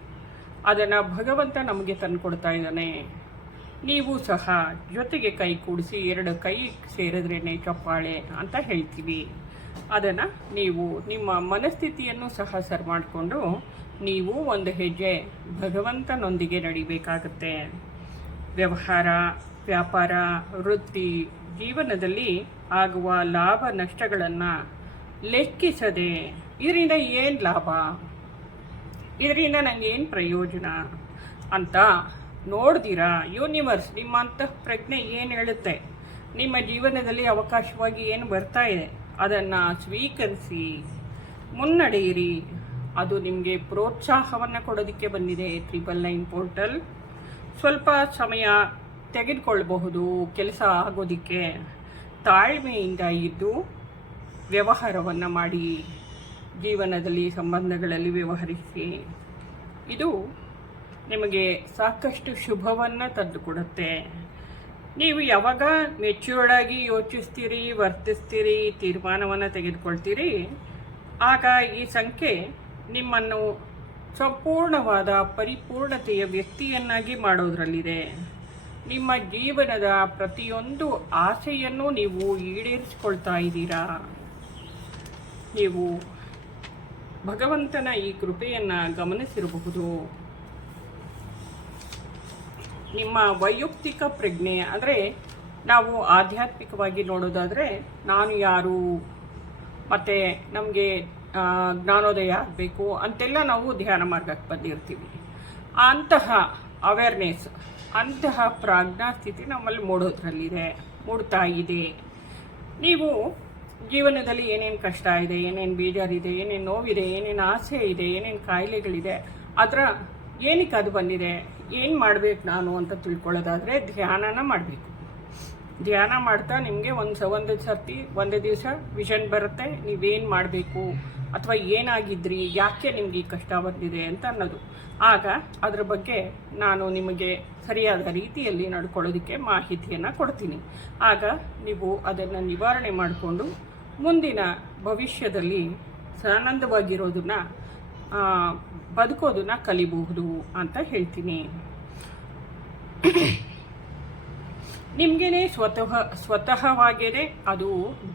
ಅದನ್ನು ಭಗವಂತ ನಮಗೆ ತಂದುಕೊಡ್ತಾ ಇದ್ದಾನೆ. ನೀವು ಸಹ ಜೊತೆಗೆ ಕೈ ಕೂಡಿಸಿ ಎರಡು ಕೈ ಸೇರಿದ್ರೇನೆ ಚಪ್ಪಾಳೆ ಅಂತ ಹೇಳ್ತೀವಿ. ಅದನ್ನು ನೀವು ನಿಮ್ಮ ಮನಸ್ಥಿತಿಯನ್ನು ಸಹ ಸರ್ ಮಾಡಿಕೊಂಡು ನೀವು ಒಂದು ಹೆಜ್ಜೆ ಭಗವಂತನೊಂದಿಗೆ ನಡಿಬೇಕಾಗತ್ತೆ. ವ್ಯವಹಾರ, ವ್ಯಾಪಾರ, ವೃತ್ತಿ ಜೀವನದಲ್ಲಿ ಆಗುವ ಲಾಭ ನಷ್ಟಗಳನ್ನು ಲೆಕ್ಕಿಸದೆ ಇದರಿಂದ ಏನು ಲಾಭ? ಇದರಿಂದ ನನಗೆ ಏನು ಪ್ರಯೋಜನ ಅಂತ ನೋಡ್ದಿರಾ? ಯೂನಿವರ್ಸ್ ನಿಮ್ಮ ಅಂತಃ ಪ್ರಜ್ಞೆ ಏನು ಹೇಳುತ್ತೆ? ನಿಮ್ಮ ಜೀವನದಲ್ಲಿ ಅವಕಾಶವಾಗಿ ಏನು ಬರ್ತಾ ಇದೆ? ಅದನ್ನು ಸ್ವೀಕರಿಸಿ ಮುನ್ನಡೆಯಿರಿ. ಅದು ನಿಮಗೆ ಪ್ರೋತ್ಸಾಹವನ್ನು ಕೊಡೋದಕ್ಕೆ ಬಂದಿದೆ ತ್ರಿಬಲ್ ನೈನ್ ಪೋರ್ಟಲ್ ಸ್ವಲ್ಪ ಸಮಯ ತೆಗೆದುಕೊಳ್ಬಹುದು ಕೆಲಸ ಆಗೋದಕ್ಕೆ. ತಾಳ್ಮೆಯಿಂದ ಇದ್ದು ವ್ಯವಹಾರವನ್ನು ಮಾಡಿ, ಜೀವನದಲ್ಲಿ ಸಂಬಂಧಗಳಲ್ಲಿ ವ್ಯವಹರಿಸಿ. ಇದು ನಿಮಗೆ ಸಾಕಷ್ಟು ಶುಭವನ್ನು ತಂದುಕೊಡುತ್ತೆ. ನೀವು ಯಾವಾಗ ಮೆಚ್ಯೂರ್ಡ್ ಆಗಿ ಯೋಚಿಸ್ತೀರಿ, ವರ್ತಿಸ್ತೀರಿ ತೀರ್ಮಾನವನ್ನು ತೆಗೆದುಕೊಳ್ತೀರಿ, ಆಗ ಈ ಸಂಖ್ಯೆ ನಿಮ್ಮನ್ನು ಸಂಪೂರ್ಣವಾದ ಪರಿಪೂರ್ಣತೆಯ ವ್ಯಕ್ತಿಯನ್ನಾಗಿ ಮಾಡೋದರಲ್ಲಿದೆ. ನಿಮ್ಮ ಜೀವನದ ಪ್ರತಿಯೊಂದು ಆಸೆಯನ್ನು ನೀವು ಈಡೇರಿಸಿಕೊಳ್ತಾ ಇದ್ದೀರಾ? ನೀವು ಭಗವಂತನ ಈ ಕೃಪೆಯನ್ನು ಗಮನಿಸಿರಬಹುದು. ನಿಮ್ಮ ವೈಯಕ್ತಿಕ ಪ್ರಜ್ಞೆ ಅಂದರೆ ನಾವು ಆಧ್ಯಾತ್ಮಿಕವಾಗಿ ನೋಡೋದಾದರೆ ನಾನು ಯಾರು, ಮತ್ತು ನಮಗೆ ಜ್ಞಾನೋದಯ ಆಗಬೇಕು ಅಂತೆಲ್ಲ ನಾವು ಧ್ಯಾನ ಮಾರ್ಗಕ್ಕೆ ಬಂದಿರ್ತೀವಿ. ಅಂತಹ ಅವೇರ್ನೆಸ್ ಅಂತಹ ಪ್ರಾಜ್ಞಾಸ್ಥಿತಿ ನಮ್ಮಲ್ಲಿ ಮೂಡೋದ್ರಲ್ಲಿದೆ, ಮೂಡ್ತಾ ಇದೆ. ನೀವು ಜೀವನದಲ್ಲಿ ಏನೇನು ಕಷ್ಟ ಇದೆ, ಏನೇನು ಬೇಜಾರಿದೆ, ಏನೇನು ನೋವಿದೆ, ಏನೇನು ಆಸೆ ಇದೆ, ಏನೇನು ಕಾಯಿಲೆಗಳಿದೆ, ಅದರ ಏನಕ್ಕೆ ಅದು ಬಂದಿದೆ? ಏನು ಮಾಡಬೇಕು ನಾನು ಅಂತ ತಿಳ್ಕೊಳ್ಳೋದಾದರೆ ಧ್ಯಾನನ ಮಾಡಬೇಕು. ಧ್ಯಾನ ಮಾಡ್ತಾ ನಿಮಗೆ ಒಂದು ಸ ಒಂದು ಸರ್ತಿ, ಒಂದೇ ದಿವಸ ವಿಷನ್ ಬರುತ್ತೆ, ನೀವೇನು ಮಾಡಬೇಕು, ಅಥವಾ ಏನಾಗಿದ್ರಿ, ಯಾಕೆ ನಿಮಗೆ ಈ ಕಷ್ಟ ಬಂದಿದೆ ಅಂತ ಅನ್ನೋದು. ಆಗ ಅದರ ಬಗ್ಗೆ ನಾನು ನಿಮಗೆ ಸರಿಯಾದ ರೀತಿಯಲ್ಲಿ ನಡ್ಕೊಳ್ಳೋದಕ್ಕೆ ಮಾಹಿತಿಯನ್ನು ಕೊಡ್ತೀನಿ. ಆಗ ನೀವು ಅದನ್ನು ನಿವಾರಣೆ ಮಾಡಿಕೊಂಡು ಮುಂದಿನ ಭವಿಷ್ಯದಲ್ಲಿ ಸಾನಂದವಾಗಿರೋದನ್ನ ಬದುಕೋದನ್ನ ಕಲಿಬಹುದು ಅಂತ ಹೇಳ್ತೀನಿ. ನಿಮಗೇನೆ ಸ್ವತಃ ಸ್ವತಃವಾಗೇನೆ ಅದು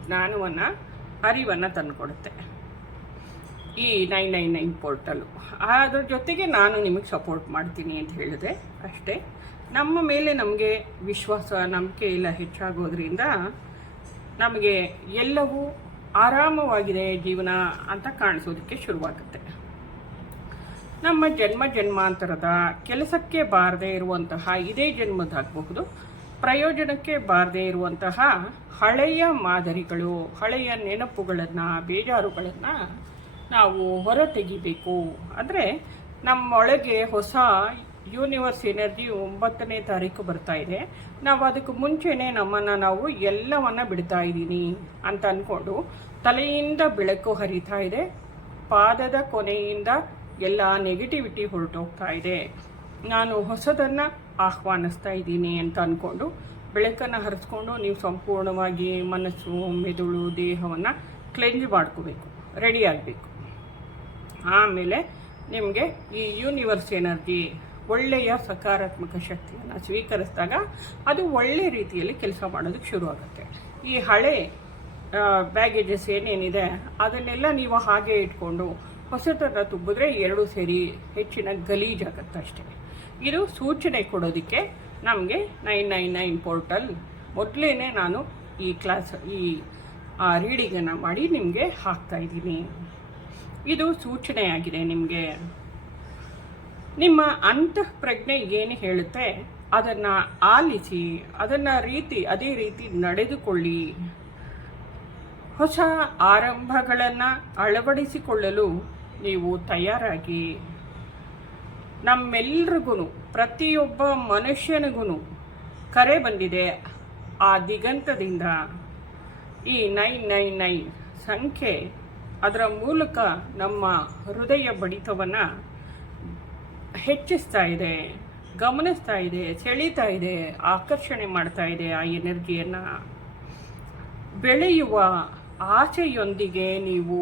ಜ್ಞಾನವನ್ನು, ಅರಿವನ್ನು ತಂದುಕೊಡುತ್ತೆ. ಈ ನೈನ್ ನೈನ್ ನೈನ್ ಪೋರ್ಟಲು ಅದ್ರ ಜೊತೆಗೆ ನಾನು ನಿಮಗೆ ಸಪೋರ್ಟ್ ಮಾಡ್ತೀನಿ ಅಂತ ಹೇಳಿದೆ ಅಷ್ಟೇ. ನಮ್ಮ ಮೇಲೆ ನಮಗೆ ವಿಶ್ವಾಸ, ನಂಬಿಕೆ ಎಲ್ಲ ಹೆಚ್ಚಾಗೋದ್ರಿಂದ ನಮಗೆ ಎಲ್ಲವೂ ಆರಾಮವಾಗಿದೆ ಜೀವನ ಅಂತ ಕಾಣಿಸೋದಕ್ಕೆ ಶುರುವಾಗುತ್ತೆ. ನಮ್ಮ ಜನ್ಮ ಜನ್ಮಾಂತರದ ಕೆಲಸಕ್ಕೆ ಬಾರದೇ ಇರುವಂತಹ ಇದೇ ಜನ್ಮದಾಗಬಹುದು. ಪ್ರಯೋಜನಕ್ಕೆ ಬಾರದೇ ಇರುವಂತಹ ಹಳೆಯ ಮಾದರಿಗಳು, ಹಳೆಯ ನೆನಪುಗಳನ್ನು, ಬೇಜಾರುಗಳನ್ನು ನಾವು ಹೊರ ತೆಗಿಬೇಕು ಅಂದರೆ ನಮ್ಮೊಳಗೆ ಹೊಸ ಯೂನಿವರ್ಸ್ ಎನರ್ಜಿ ಒಂಬತ್ತನೇ ತಾರೀಕು ಬರ್ತಾ ಇದೆ. ನಾವು ಅದಕ್ಕೆ ಮುಂಚೆನೇ ನಮ್ಮನ್ನು ನಾವು ಎಲ್ಲವನ್ನ ಬಿಡ್ತಾ ಇದ್ದೀನಿ ಅಂತ ಅಂದ್ಕೊಂಡು ತಲೆಯಿಂದ ಬೆಳಕು ಹರಿತಾ ಇದೆ. ಪಾದದ ಕೊನೆಯಿಂದ ಎಲ್ಲ ನೆಗೆಟಿವಿಟಿ ಹೊರಟೋಗ್ತಾ ಇದೆ. ನಾನು ಹೊಸದನ್ನು ಆಹ್ವಾನಿಸ್ತಾ ಇದ್ದೀನಿ ಅಂತ ಅಂದ್ಕೊಂಡು ಬೆಳಕನ್ನು ಹರಿಸ್ಕೊಂಡು ನೀವು ಸಂಪೂರ್ಣವಾಗಿ ಮನಸ್ಸು, ಮೆದುಳು, ದೇಹವನ್ನು ಕ್ಲೆಂಜ್ ಮಾಡ್ಕೋಬೇಕು ರೆಡಿ ಆಗಬೇಕು. ಆಮೇಲೆ ನಿಮಗೆ ಈ ಯೂನಿವರ್ಸ್ ಎನರ್ಜಿ ಒಳ್ಳೆಯ ಸಕಾರಾತ್ಮಕ ಶಕ್ತಿಯನ್ನು ಸ್ವೀಕರಿಸಿದಾಗ ಅದು ಒಳ್ಳೆ ರೀತಿಯಲ್ಲಿ ಕೆಲಸ ಮಾಡೋದಕ್ಕೆ ಶುರುವಾಗುತ್ತೆ. ಈ ಹಳೆ ಬ್ಯಾಗೇಜಸ್ ಏನೇನಿದೆ ಅದನ್ನೆಲ್ಲ ನೀವು ಹಾಗೆ ಇಟ್ಕೊಂಡು ಹೊಸತನ್ನು ತುಂಬಿದ್ರೆ ಎರಡು ಸೇರಿ ಹೆಚ್ಚಿನ ಗಲೀಜಾಗತ್ತಷ್ಟೇ ಇದು ಸೂಚನೆ ಕೊಡೋದಕ್ಕೆ ನಮಗೆ ನೈನ್ ನೈನ್ ನೈನ್ ಪೋರ್ಟಲ್ ಮೊದಲೇ ನಾನು ಈ ಕ್ಲಾಸ್, ಈ ರೀಡಿಂಗನ್ನು ಮಾಡಿ ನಿಮಗೆ ಹಾಕ್ತಾ ಇದ್ದೀನಿ. ಇದು ಸೂಚನೆಯಾಗಿದೆ ನಿಮಗೆ. ನಿಮ್ಮ ಅಂತಃ ಪ್ರಜ್ಞೆ ಏನು ಹೇಳುತ್ತೆ? ಅದನ್ನು ಆಲಿಸಿ, ಅದನ್ನು ರೀತಿ, ಅದೇ ರೀತಿ ನಡೆದುಕೊಳ್ಳಿ. ಹೊಸ ಆರಂಭಗಳನ್ನು ಅಳವಡಿಸಿಕೊಳ್ಳಲು ನೀವು ತಯಾರಾಗಿ ನಮ್ಮೆಲ್ರಿಗೂ ಪ್ರತಿಯೊಬ್ಬ ಮನುಷ್ಯನಿಗೂ ಕರೆ ಬಂದಿದೆ ಆ ದಿಗಂತದಿಂದ ಈ ನೈನ್ ನೈನ್ ನೈನ್ ಸಂಖ್ಯೆ ಅದರ ಮೂಲಕ ನಮ್ಮ ಹೃದಯ ಬಡಿತವನ್ನು ಹೆಚ್ಚಿಸ್ತಾ ಇದೆ, ಗಮನಿಸ್ತಾ ಇದೆ, ಸೆಳೀತಾ ಇದೆ, ಆಕರ್ಷಣೆ ಮಾಡ್ತಾ ಇದೆ ಆ ಎನರ್ಜಿಯನ್ನು. ಬೆಳೆಯುವ ಆಸೆಯೊಂದಿಗೆ ನೀವು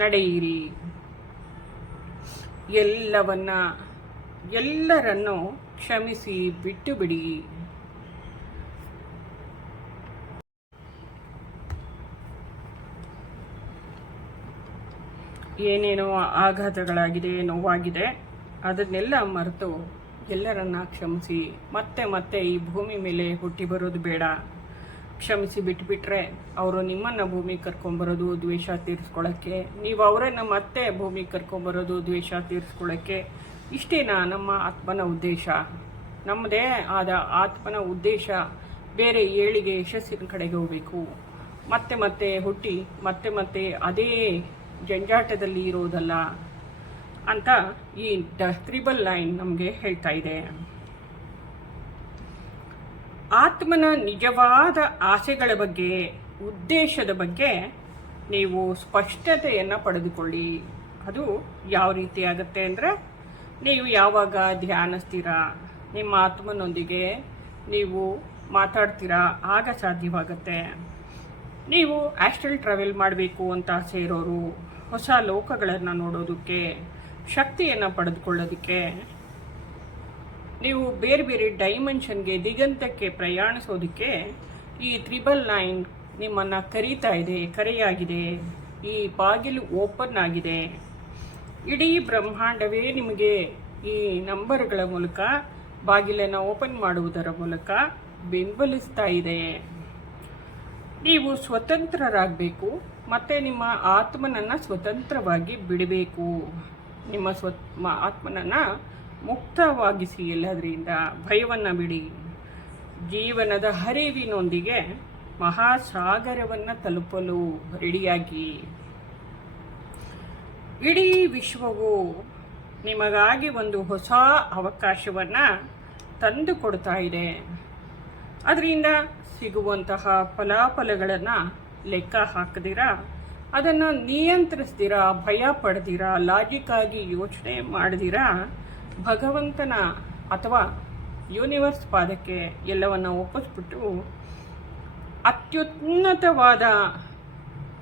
ನಡೆಯಿರಿ. ಎಲ್ಲವನ್ನ ಎಲ್ಲರನ್ನು ಕ್ಷಮಿಸಿ ಬಿಟ್ಟು ಬಿಡಿ ಏನೇನೋ ಆಘಾತಗಳಾಗಿದೆ, ನೋವಾಗಿದೆ, ಅದನ್ನೆಲ್ಲ ಮರೆತು ಎಲ್ಲರನ್ನ ಕ್ಷಮಿಸಿ. ಮತ್ತೆ ಮತ್ತೆ ಈ ಭೂಮಿ ಮೇಲೆ ಹುಟ್ಟಿ ಬರೋದು ಬೇಡ. ಕ್ಷಮಿಸಿ ಬಿಟ್ಬಿಟ್ರೆ ಅವರು ನಿಮ್ಮನ್ನು ಭೂಮಿ ಕರ್ಕೊಂಬರೋದು ದ್ವೇಷ ತೀರಿಸ್ಕೊಳ್ಳೋಕ್ಕೆ ನೀವು ಅವರನ್ನು ಮತ್ತೆ ಭೂಮಿ ಕರ್ಕೊಂಬರೋದು ದ್ವೇಷ ತೀರಿಸ್ಕೊಳ್ಳೋಕ್ಕೆ ಇಷ್ಟೇನಾ ನಮ್ಮ ಆತ್ಮನ ಉದ್ದೇಶ. ನಮ್ಮದೇ ಆದ ಆತ್ಮನ ಉದ್ದೇಶ ಬೇರೆ ಏಳಿಗೆ ಯಶಸ್ಸಿನ ಕಡೆಗೆ ಹೋಗಬೇಕು. ಮತ್ತೆ ಮತ್ತೆ ಹುಟ್ಟಿ, ಮತ್ತೆ ಮತ್ತೆ ಅದೇ ಜಂಜಾಟದಲ್ಲಿ ಇರೋದಲ್ಲ ಅಂತ ಈ ದ ತ್ರಿಬಲ್ ಲೈನ್ ನಮಗೆ ಹೇಳ್ತಾ ಇದೆ. ಆತ್ಮನ ನಿಜವಾದ ಆಸೆಗಳ ಬಗ್ಗೆ, ಉದ್ದೇಶದ ಬಗ್ಗೆ ನೀವು ಸ್ಪಷ್ಟತೆಯನ್ನು ಪಡೆದುಕೊಳ್ಳಿ. ಅದು ಯಾವ ರೀತಿ ಆಗುತ್ತೆ ಅಂದರೆ, ನೀವು ಯಾವಾಗ ಧ್ಯಾನಿಸ್ತೀರಾ ನಿಮ್ಮ ಆತ್ಮನೊಂದಿಗೆ ನೀವು ಮಾತಾಡ್ತೀರಾ, ಆಗ ಸಾಧ್ಯವಾಗುತ್ತೆ. ನೀವು ಆಸ್ಟ್ರಲ್ ಟ್ರಾವೆಲ್ ಮಾಡಬೇಕು ಅಂತ ಆಸೆ ಇರೋರು, ಹೊಸ ಲೋಕಗಳನ್ನು ನೋಡೋದಕ್ಕೆ, ಶಕ್ತಿಯನ್ನು ಪಡೆದುಕೊಳ್ಳೋದಕ್ಕೆ ನೀವು ಬೇರೆ ಬೇರೆ ಡೈಮೆನ್ಷನ್ಗೆ ದಿಗಂತಕ್ಕೆ ಪ್ರಯಾಣಿಸೋದಕ್ಕೆ ಈ ತ್ರಿಬಲ್ ನೈನ್ ನಿಮ್ಮನ್ನು ಕರೀತಾ ಇದೆ, ಕರೆಯಾಗಿದೆ, ಈ ಬಾಗಿಲು ಓಪನ್ ಆಗಿದೆ. ಇಡೀ ಬ್ರಹ್ಮಾಂಡವೇ ನಿಮಗೆ ಈ ನಂಬರ್ಗಳ ಮೂಲಕ, ಬಾಗಿಲನ್ನು ಓಪನ್ ಮಾಡುವುದರ ಮೂಲಕ ಬೆಂಬಲಿಸ್ತಾ ಇದೆ. ನೀವು ಸ್ವತಂತ್ರರಾಗಬೇಕು, ಮತ್ತು ನಿಮ್ಮ ಆತ್ಮನನ್ನು ಸ್ವತಂತ್ರವಾಗಿ ಬಿಡಬೇಕು. ನಿಮ್ಮ ಸ್ವ ಆತ್ಮನನ್ನು ಮುಕ್ತವಾಗಿಸಿ ಎಲ್ಲದರಿಂದ ಭಯವನ್ನು ಬಿಡಿ. ಜೀವನದ ಹರಿವಿನೊಂದಿಗೆ ಮಹಾಸಾಗರವನ್ನು ತಲುಪಲು ರೆಡಿಯಾಗಿ. ಇಡೀ ವಿಶ್ವವು ನಿಮಗಾಗಿ ಒಂದು ಹೊಸ ಅವಕಾಶವನ್ನು ತಂದು ಕೊಡ್ತಾ ಇದೆ. ಅದರಿಂದ ಸಿಗುವಂತಹ ಫಲಾಫಲಗಳನ್ನು ಲೆಕ್ಕ ಹಾಕದಿರ, ಅದನ್ನು ನಿಯಂತ್ರಿಸ್ದಿರ, ಭಯ ಪಡೆದಿರ ಲಾಜಿಕ್ಕಾಗಿ ಯೋಚನೆ ಮಾಡದಿರ ಭಗವಂತನ ಅಥವಾ ಯೂನಿವರ್ಸ್ ಪಾದಕ್ಕೆ ಎಲ್ಲವನ್ನು ಒಪ್ಪಿಸ್ಬಿಟ್ಟು ಅತ್ಯುನ್ನತವಾದ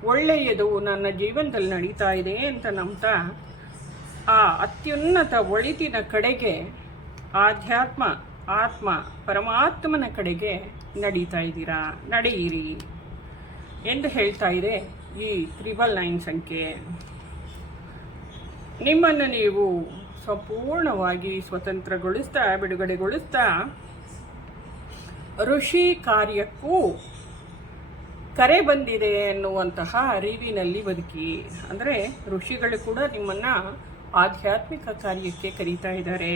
ಒಳ್ಳೆಯದು ನನ್ನ ಜೀವನದಲ್ಲಿ ನಡೀತಾ ಇದೆ ಅಂತ ನಂಬ್ತಾ ಆ ಅತ್ಯುನ್ನತ ಒಳಿತಿನ ಕಡೆಗೆ ಆಧ್ಯಾತ್ಮ, ಆತ್ಮ, ಪರಮಾತ್ಮನ ಕಡೆಗೆ ನಡೀತಾ ಇದ್ದೀರಾ? ನಡೆಯಿರಿ ಎಂದು ಹೇಳ್ತಾ ಇದೆ ಈ ತ್ರಿಬಲ್ ನೈನ್ ಸಂಖ್ಯೆ. ನಿಮ್ಮನ್ನು ನೀವು ಸಂಪೂರ್ಣವಾಗಿ ಸ್ವತಂತ್ರಗೊಳಿಸ್ತಾ, ಬಿಡುಗಡೆಗೊಳಿಸ್ತಾ, ಋಷಿ ಕಾರ್ಯಕ್ಕೂ ಕರೆ ಬಂದಿದೆ ಎನ್ನುವಂತಹ ಅರಿವಿನಲ್ಲಿ ಬದುಕಿ. ಅಂದರೆ ಋಷಿಗಳು ಕೂಡ ನಿಮ್ಮನ್ನು ಆಧ್ಯಾತ್ಮಿಕ ಕಾರ್ಯಕ್ಕೆ ಕರೀತಾ ಇದ್ದಾರೆ.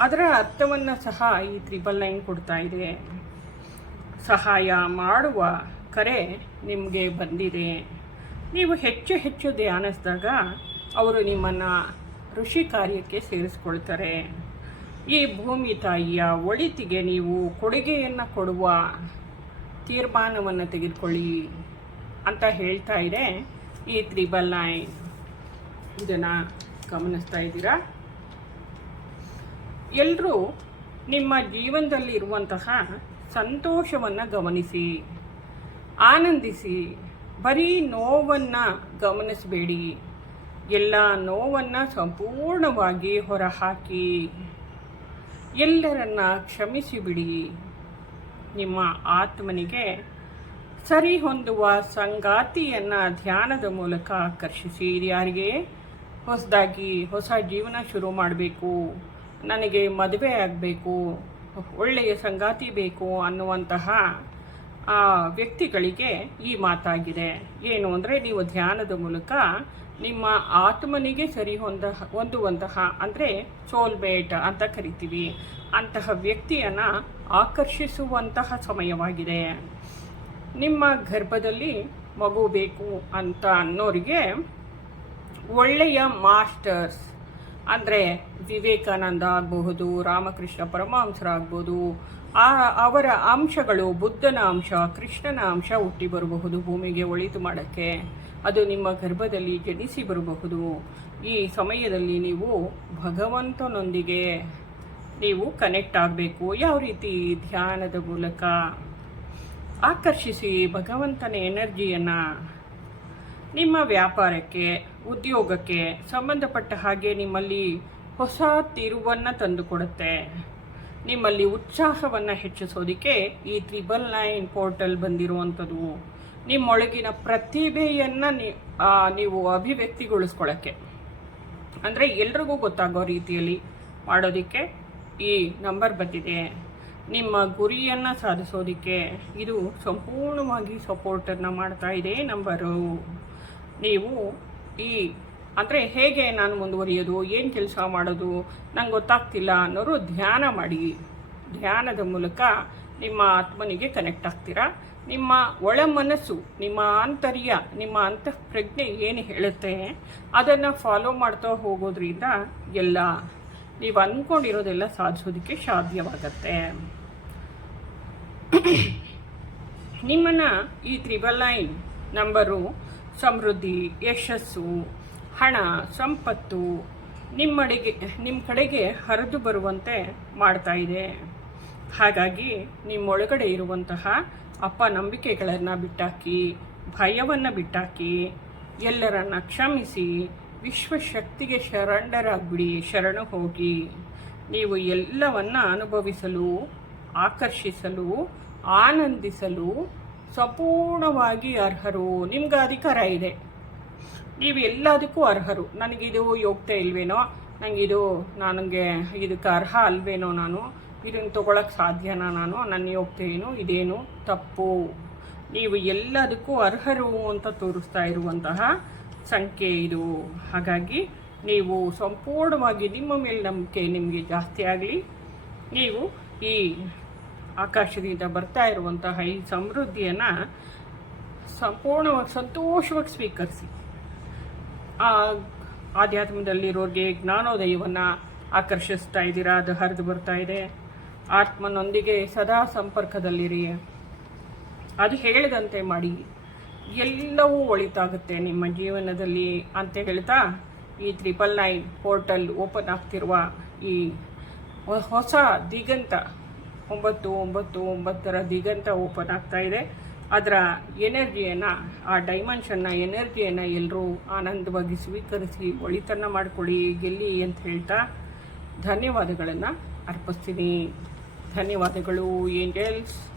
ಅದರ ಅರ್ಥವನ್ನು ಸಹ ಈ ತ್ರಿಬಲ್ ನೈನ್ ಕೊಡ್ತಾ ಇದೆ. ಸಹಾಯ ಮಾಡುವ ಕರೆ ನಿಮಗೆ ಬಂದಿದೆ. ನೀವು ಹೆಚ್ಚು ಹೆಚ್ಚು ಧ್ಯಾನಿಸಿದಾಗ ಅವರು ನಿಮ್ಮನ್ನು ಋಷಿ ಕಾರ್ಯಕ್ಕೆ ಸೇರಿಸ್ಕೊಳ್ತಾರೆ. ಈ ಭೂಮಿ ತಾಯಿಯ ಒಳಿತಿಗೆ ನೀವು ಕೊಡುಗೆಯನ್ನು ಕೊಡುವ ತೀರ್ಮಾನವನ್ನು ತೆಗೆದುಕೊಳ್ಳಿ ಅಂತ ಹೇಳ್ತಾ ಇದೆ ಈ ತ್ರಿಬಲ್ ನೈನ್. ಇದನ್ನು ಗಮನಿಸ್ತಾ ಇದ್ದೀರಾ? ಎಲ್ಲರೂ ನಿಮ್ಮ ಜೀವನದಲ್ಲಿ ಇರುವಂತಹ ಸಂತೋಷವನ್ನು ಗಮನಿಸಿ, ಆನಂದಿಸಿ, ಬರೀ ನೋವನ್ನು ಗಮನಿಸಬೇಡಿ. ಎಲ್ಲ ನೋವನ್ನು ಸಂಪೂರ್ಣವಾಗಿ ಹೊರಹಾಕಿ. ಎಲ್ಲರನ್ನ ಕ್ಷಮಿಸಿಬಿಡಿ. ನಿಮ್ಮ ಆತ್ಮನಿಗೆ ಸರಿ ಹೊಂದುವ ಸಂಗಾತಿಯನ್ನು ಧ್ಯಾನದ ಮೂಲಕ ಆಕರ್ಷಿಸಿ. ಯಾರಿಗೆ? ಹೊಸದಾಗಿ ಹೊಸ ಜೀವನ ಶುರು ಮಾಡಬೇಕು. ನನಗೆ ಮದುವೆ ಆಗಬೇಕು. ಒಳ್ಳೆಯ ಸಂಗಾತಿ ಬೇಕು ಅನ್ನುವಂತಹ ಆ ವ್ಯಕ್ತಿಗಳಿಗೆ ಈ ಮಾತಾಗಿದೆ. ಏನು ಅಂದರೆ ನೀವು ಧ್ಯಾನದ ಮೂಲಕ ನಿಮ್ಮ ಆತ್ಮನಿಗೆ ಸರಿ ಹೊಂದ, ಹೊಂದುವಂತಹ ಅಂದರೆ ಸೋಲ್ಮೇಟ್ ಅಂತ ಕರಿತೀವಿ. ಅಂತಹ ವ್ಯಕ್ತಿಯನ್ನು ಆಕರ್ಷಿಸುವಂತಹ ಸಮಯವಾಗಿದೆ. ನಿಮ್ಮ ಗರ್ಭದಲ್ಲಿ ಮಗು ಬೇಕು ಅಂತ ಅನ್ನೋರಿಗೆ ಒಳ್ಳೆಯ ಮಾಸ್ಟರ್ಸ್ ಅಂದರೆ ವಿವೇಕಾನಂದ ಆಗಬಹುದು, ರಾಮಕೃಷ್ಣ ಪರಮಹಂಸರಾಗ್ಬೋದು ಆ ಅವರ ಅಂಶಗಳು ಬುದ್ಧನ ಅಂಶ, ಕೃಷ್ಣನ ಅಂಶ ಹುಟ್ಟಿ ಬರಬಹುದು ಭೂಮಿಗೆ ಒಳಿತು ಮಾಡೋಕ್ಕೆ. ಅದು ನಿಮ್ಮ ಗರ್ಭದಲ್ಲಿ ಜನಿಸಿ ಬರಬಹುದು. ಈ ಸಮಯದಲ್ಲಿ ನೀವು ಭಗವಂತನೊಂದಿಗೆ ನೀವು ಕನೆಕ್ಟ್ ಆಗಬೇಕು. ಯಾವ ರೀತಿ ಧ್ಯಾನದ ಮೂಲಕ ಆಕರ್ಷಿಸಿ ಭಗವಂತನ ಎನರ್ಜಿಯನ್ನು ನಿಮ್ಮ ವ್ಯಾಪಾರಕ್ಕೆ, ಉದ್ಯೋಗಕ್ಕೆ ಸಂಬಂಧಪಟ್ಟ ಹಾಗೆ ನಿಮ್ಮಲ್ಲಿ ಹೊಸ ತಿರುವನ್ನು ತಂದುಕೊಡುತ್ತೆ. ನಿಮ್ಮಲ್ಲಿ ಉತ್ಸಾಹವನ್ನು ಹೆಚ್ಚಿಸೋದಕ್ಕೆ ಈ ತ್ರಿಬಲ್ ನೈನ್ ಪೋರ್ಟಲ್ ಬಂದಿರುವಂಥದ್ದು. ನಿಮ್ಮೊಳಗಿನ ಪ್ರತಿಭೆಯನ್ನು ನೀವು ಅಭಿವ್ಯಕ್ತಿಗೊಳಿಸ್ಕೊಳ್ಳೋಕ್ಕೆ ಅಂದರೆ ಎಲ್ರಿಗೂ ಗೊತ್ತಾಗೋ ರೀತಿಯಲ್ಲಿ ಮಾಡೋದಕ್ಕೆ ಈ ನಂಬರ್ ಬಂದಿದೆ. ನಿಮ್ಮ ಗುರಿಯನ್ನು ಸಾಧಿಸೋದಕ್ಕೆ ಇದು ಸಂಪೂರ್ಣವಾಗಿ ಸಪೋರ್ಟನ್ನು ಮಾಡ್ತಾ ಇದೆ ನಂಬರು. ನೀವು ಈ, ಅಂದರೆ ಹೇಗೆ ನಾನು ಮುಂದುವರಿಯೋದು, ಏನು ಕೆಲಸ ಮಾಡೋದು, ನಂಗೆ ಗೊತ್ತಾಗ್ತಿಲ್ಲ ಅನ್ನೋರು ಧ್ಯಾನ ಮಾಡಿ. ಧ್ಯಾನದ ಮೂಲಕ ನಿಮ್ಮ ಆತ್ಮನಿಗೆ ಕನೆಕ್ಟ್ ಆಗ್ತೀರಾ? ನಿಮ್ಮ ಒಳ ಮನಸ್ಸು, ನಿಮ್ಮ ಆಂತರ್ಯ, ನಿಮ್ಮ ಅಂತಃಪ್ರಜ್ಞೆ ಏನು ಹೇಳುತ್ತೆ, ಅದನ್ನು ಫಾಲೋ ಮಾಡ್ತಾ ಹೋಗೋದ್ರಿಂದ ಎಲ್ಲ ನೀವು ಅಂದ್ಕೊಂಡಿರೋದೆಲ್ಲ ಸಾಧಿಸೋದಕ್ಕೆ ಸಾಧ್ಯವಾಗತ್ತೆ. ನಿಮ್ಮನ್ನು ಈ ತ್ರಿಬಲ್ ಲೈನ್ ನಂಬರು, ಸಮೃದ್ಧಿ, ಯಶಸ್ಸು, ಹಣ, ಸಂಪತ್ತು ನಿಮ್ಮಡಿಗೆ ನಿಮ್ಮ ಕಡೆಗೆ ಹರಿದು ಬರುವಂತೆ ಮಾಡ್ತಾ ಇದೆ. ಹಾಗಾಗಿ ನಿಮ್ಮೊಳಗಡೆ ಇರುವಂತಹ ಅಪನಂಬಿಕೆಗಳನ್ನು ಬಿಟ್ಟಾಕಿ, ಭಯವನ್ನು ಬಿಟ್ಟಾಕಿ, ಎಲ್ಲರನ್ನ ಕ್ಷಮಿಸಿ, ವಿಶ್ವಶಕ್ತಿಗೆ ಶರಣರಾಗ್ಬಿಡಿ, ಶರಣು ಹೋಗಿ. ನೀವು ಎಲ್ಲವನ್ನ ಅನುಭವಿಸಲು, ಆಕರ್ಷಿಸಲು, ಆನಂದಿಸಲು ಸಂಪೂರ್ಣವಾಗಿ ಅರ್ಹರು. ನಿಮ್ಗೆ ಅಧಿಕಾರ ಇದೆ. ನೀವು ಎಲ್ಲದಕ್ಕೂ ಅರ್ಹರು. ನನಗಿದು ಯೋಗ್ಯತೆ ಇಲ್ವೇನೋ ನನಗಿದು ನನಗೆ ಇದಕ್ಕೆ ಅರ್ಹ ಅಲ್ವೇನೋ ನಾನು ಇದನ್ನು ತೊಗೊಳಕ್ಕೆ ಸಾಧ್ಯನಾ ನಾನು? ನನ್ನ ಏನು? ಇದೇನು ತಪ್ಪು? ನೀವು ಎಲ್ಲದಕ್ಕೂ ಅರ್ಹರು ಅಂತ ತೋರಿಸ್ತಾ ಇರುವಂತಹ ಸಂಖ್ಯೆ ಇದು. ಹಾಗಾಗಿ ನೀವು ಸಂಪೂರ್ಣವಾಗಿ ನಿಮ್ಮ ಮೇಲೆ ನಂಬಿಕೆ ನಿಮಗೆ ಜಾಸ್ತಿ ಆಗಲಿ. ನೀವು ಈ ಆಕಾಶದಿಂದ ಬರ್ತಾ ಇರುವಂತಹ ಈ ಸಮೃದ್ಧಿಯನ್ನು ಸಂಪೂರ್ಣವಾಗಿ ಸಂತೋಷವಾಗಿ ಸ್ವೀಕರಿಸಿ. ಆ ಆಧ್ಯಾತ್ಮದಲ್ಲಿರೋರಿಗೆ ಜ್ಞಾನೋದಯವನ್ನು ಆಕರ್ಷಿಸ್ತಾ ಇದ್ದೀರಾ? ಅದು ಹರಿದು ಬರ್ತಾ ಇದೆ. ಆತ್ಮನೊಂದಿಗೆ ಸದಾ ಸಂಪರ್ಕದಲ್ಲಿರಿ. ಅದು ಹೇಳಿದಂತೆ ಮಾಡಿ, ಎಲ್ಲವೂ ಒಳಿತಾಗುತ್ತೆ ನಿಮ್ಮ ಜೀವನದಲ್ಲಿ ಅಂತ ಹೇಳ್ತಾ ಈ ತ್ರಿಪಲ್ ನೈನ್ ಪೋರ್ಟಲ್ ಓಪನ್ ಆಗ್ತಿರುವ ಈ ಹೊಸ ದಿಗಂತ, ಒಂಬತ್ತು ಒಂಬತ್ತು, ಒಂಬತ್ತರ ದಿಗಂತ ಓಪನ್ ಆಗ್ತಾ ಇದೆ. ಅದರ ಎನರ್ಜಿಯನ್ನು, ಆ ಡೈಮೆನ್ಷನ್ನ ಎನರ್ಜಿಯನ್ನು ಎಲ್ಲರೂ ಆನಂದವಾಗಿ ಸ್ವೀಕರಿಸಿ, ಒಳಿತನ್ನ ಮಾಡಿಕೊಳ್ಳಿ, ಗೆಲ್ಲಿ ಅಂತ ಹೇಳ್ತಾ ಧನ್ಯವಾದಗಳನ್ನು ಅರ್ಪಿಸ್ತೀನಿ. ಧನ್ಯವಾದಗಳು ಏಂಜಲ್ಸ್.